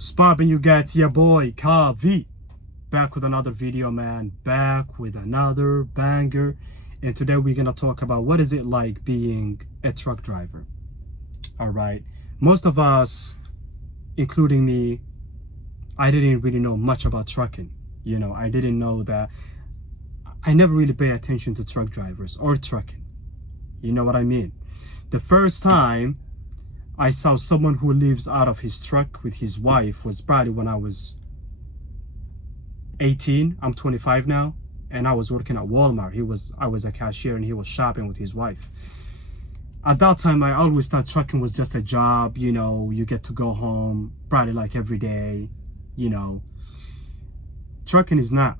Spot you get your boy Kavi back with another video, man. Back with another banger. And today we're gonna talk about what is it like being a truck driver. All right, most of us, including me, I didn't really know much about trucking. I didn't know that. I never really paid attention to truck drivers or trucking. You know what I mean? The first time I saw someone who lives out of his truck with his wife was probably when I was 18. I'm 25 now, and I was working at Walmart. I was a cashier, and he was shopping with his wife. At that time, I always thought trucking was just a job. You get to go home probably like every day. Trucking is not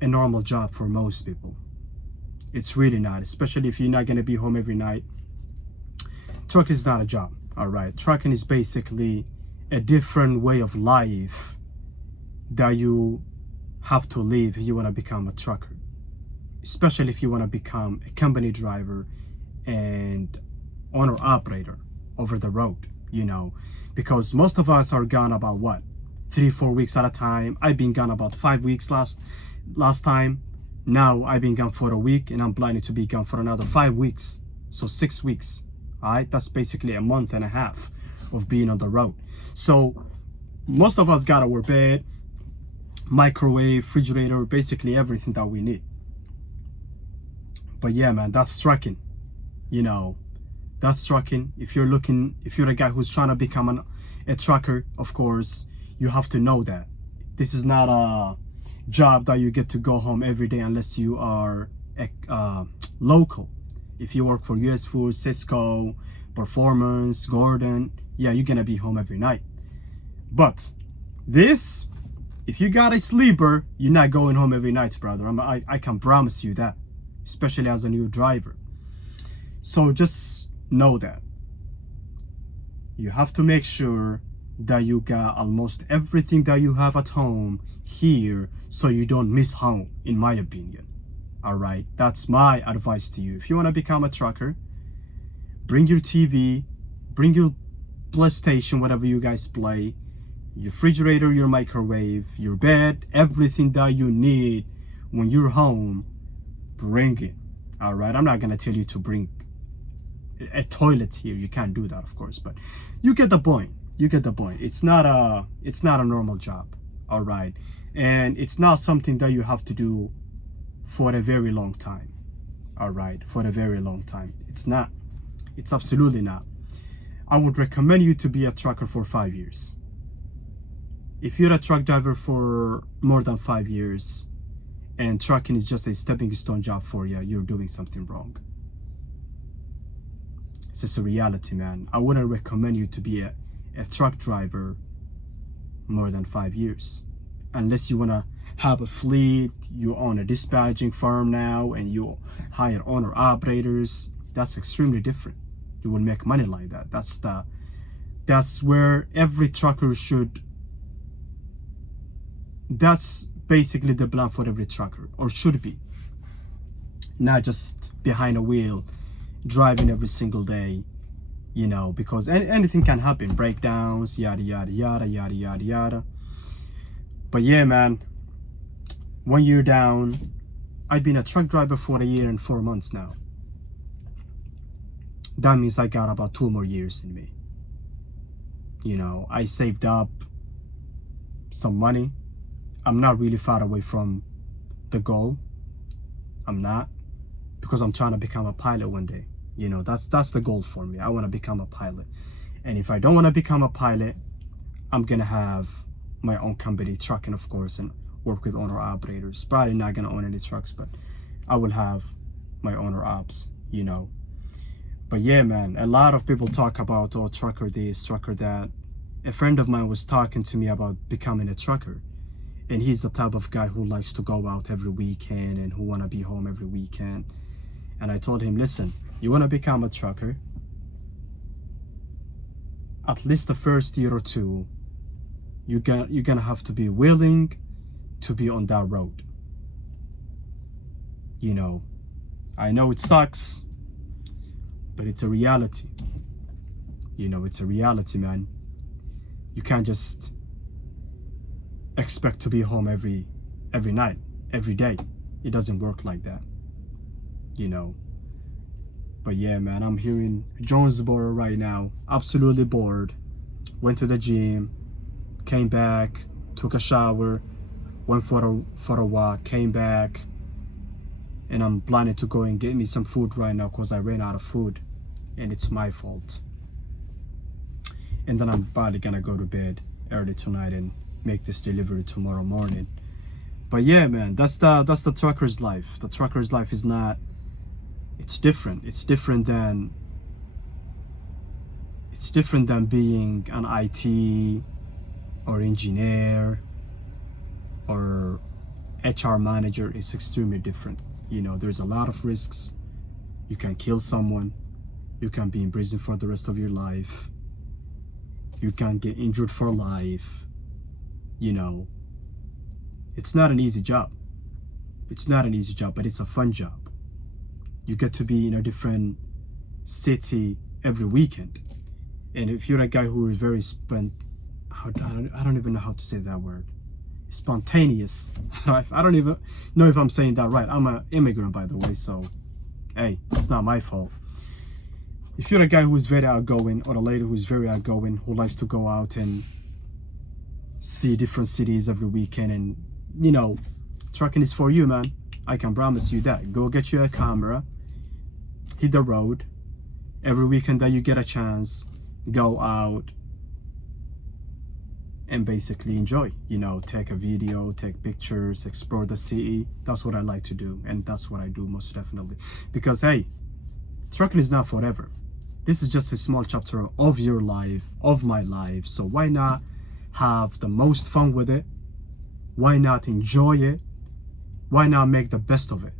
a normal job for most people. It's really not, especially if you're not gonna be home every night. Trucking is not a job, all right? Trucking is basically a different way of life that you have to live if you want to become a trucker, especially if you want to become a company driver and owner-operator over the road, because most of us are gone about what? 3-4 weeks at a time. I've been gone about 5 weeks last time. Now I've been gone for a week, and I'm planning to be gone for another 5 weeks, so 6 weeks. All right, that's basically a month and a half of being on the road. So most of us got our bed, microwave, refrigerator, basically everything that we need. But yeah, man, that's trucking. That's trucking. If you're a guy who's trying to become a trucker, of course, you have to know that this is not a job that you get to go home every day unless you are local. If you work for US Foods, Cisco, Performance, Gordon, yeah, you're gonna be home every night. But this, if you got a sleeper, you're not going home every night, brother. I can promise you that, especially as a new driver. So just know that you have to make sure that you got almost everything that you have at home here, so you don't miss home, in my opinion. All right, that's my advice to you. If you want to become a trucker, bring your TV, bring your PlayStation, whatever you guys play, your refrigerator, your microwave, your bed, everything that you need when you're home, bring it. All right, I'm not gonna tell you to bring a toilet here. You can't do that, of course, but you get the point. It's not a normal job. All right, and it's not something that you have to do for a very long time. All right, for a very long time. It's absolutely not. I would recommend you to be a trucker for 5 years. If you're a truck driver for more than 5 years and trucking is just a stepping stone job for you, you're doing something wrong. It's just a reality, man. I wouldn't recommend you to be a truck driver more than 5 years, unless you want to have a fleet, you own a dispatching firm now, and you hire owner operators. That's extremely different. You will make money like that. That's where every trucker should. That's basically the plan for every trucker, or should be. Not just behind a wheel, driving every single day, because anything can happen. Breakdowns, yada yada yada yada yada yada. But yeah, man. 1 year down, I've been a truck driver for 1 year and 4 months now. That means I got about 2 more years in me. I saved up some money. I'm not really far away from the goal. I'm not, because I'm trying to become a pilot one day. That's the goal for me. I want to become a pilot. And if I don't want to become a pilot, I'm gonna have my own company, trucking, of course, and work with owner operators. Probably not gonna own any trucks, but I will have my owner ops. But yeah, man, a lot of people talk about, oh, trucker this, trucker that. A friend of mine was talking to me about becoming a trucker, and he's the type of guy who likes to go out every weekend and who want to be home every weekend. And I told him, listen, you want to become a trucker, at least the first year or two, you're gonna have to be willing to be on that road. I know it sucks, but it's a reality. It's a reality, man. You can't just expect to be home every night, every day. It doesn't work like that, you know. But yeah, man, I'm here in Jonesboro right now, absolutely bored. Went to the gym, came back, took a shower, went for a walk, came back, and I'm planning to go and get me some food right now because I ran out of food, and it's my fault. And then I'm probably gonna go to bed early tonight and make this delivery tomorrow morning. But yeah, man, that's the trucker's life. The trucker's life is not, it's different. It's different than being an IT or engineer or HR manager. It's extremely different. You know, there's a lot of risks. You can kill someone. You can be in prison for the rest of your life. You can get injured for life. You know, it's not an easy job. It's not an easy job, but it's a fun job. You get to be in a different city every weekend. And if you're a guy who is very I don't even know how to say that word. Spontaneous. I don't even know if I'm saying that right. I'm an immigrant, by the way, so hey, it's not my fault. If you're a guy who's very outgoing, or a lady who's very outgoing, who likes to go out and see different cities every weekend, and you know, trucking is for you, man. I can promise you that. Go get you a camera, hit the road every weekend that you get a chance. Go out and basically enjoy, you know, take a video, take pictures, explore the city. That's what I like to do, and that's what I do most definitely. Because hey, trucking is not forever. This is just a small chapter of your life, of my life. So why not have the most fun with it? Why not enjoy it? Why not make the best of it?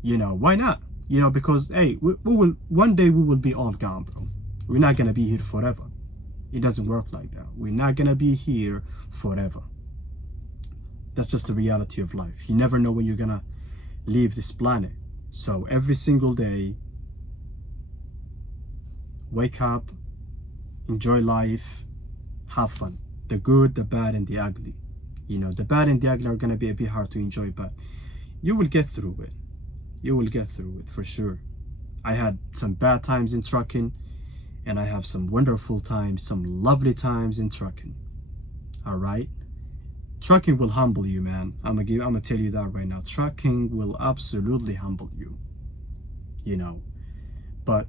You know, why not? You know, because hey, we will, one day we will be all gone, bro. We're not gonna be here forever. It doesn't work like that. We're not gonna be here forever. That's just the reality of life. You never know when you're gonna leave this planet. So every single day, wake up, enjoy life, have fun. The good, the bad, and the ugly. You know, the bad and the ugly are gonna be a bit hard to enjoy, but you will get through it. You will get through it for sure. I had some bad times in trucking, and I have some wonderful times, some lovely times in trucking. All right? Trucking will humble you, man. I'm gonna tell you that right now. Trucking will absolutely humble you. You know. But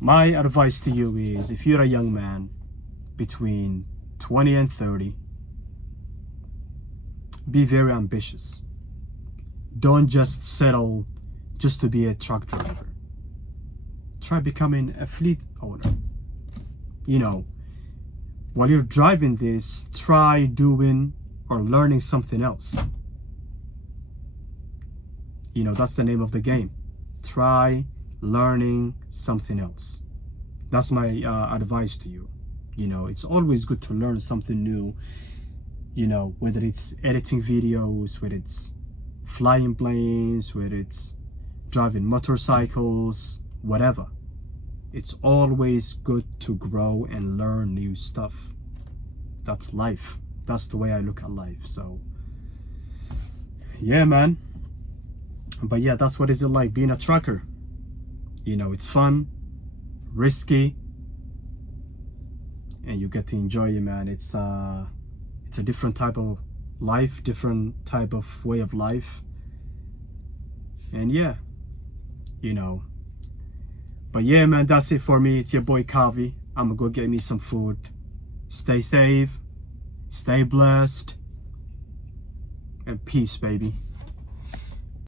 my advice to you is, if you're a young man between 20 and 30, be very ambitious. Don't just settle just to be a truck driver. Try becoming a fleet owner. You know, while you're driving this, try doing or learning something else. You know, that's the name of the game. Try learning something else. That's my advice to you. You know, it's always good to learn something new. You know, whether it's editing videos, whether it's flying planes, whether it's driving motorcycles, whatever. It's always good to grow and learn new stuff. That's life. That's the way I look at life. So yeah, man. But yeah, that's what it's like being a trucker. You know, it's fun, risky, and you get to enjoy it, man. It's a different type of life, different type of way of life. And yeah, you know. But yeah, man, that's it for me. It's your boy Kavi. I'm gonna go get me some food. Stay safe, stay blessed, and peace, baby.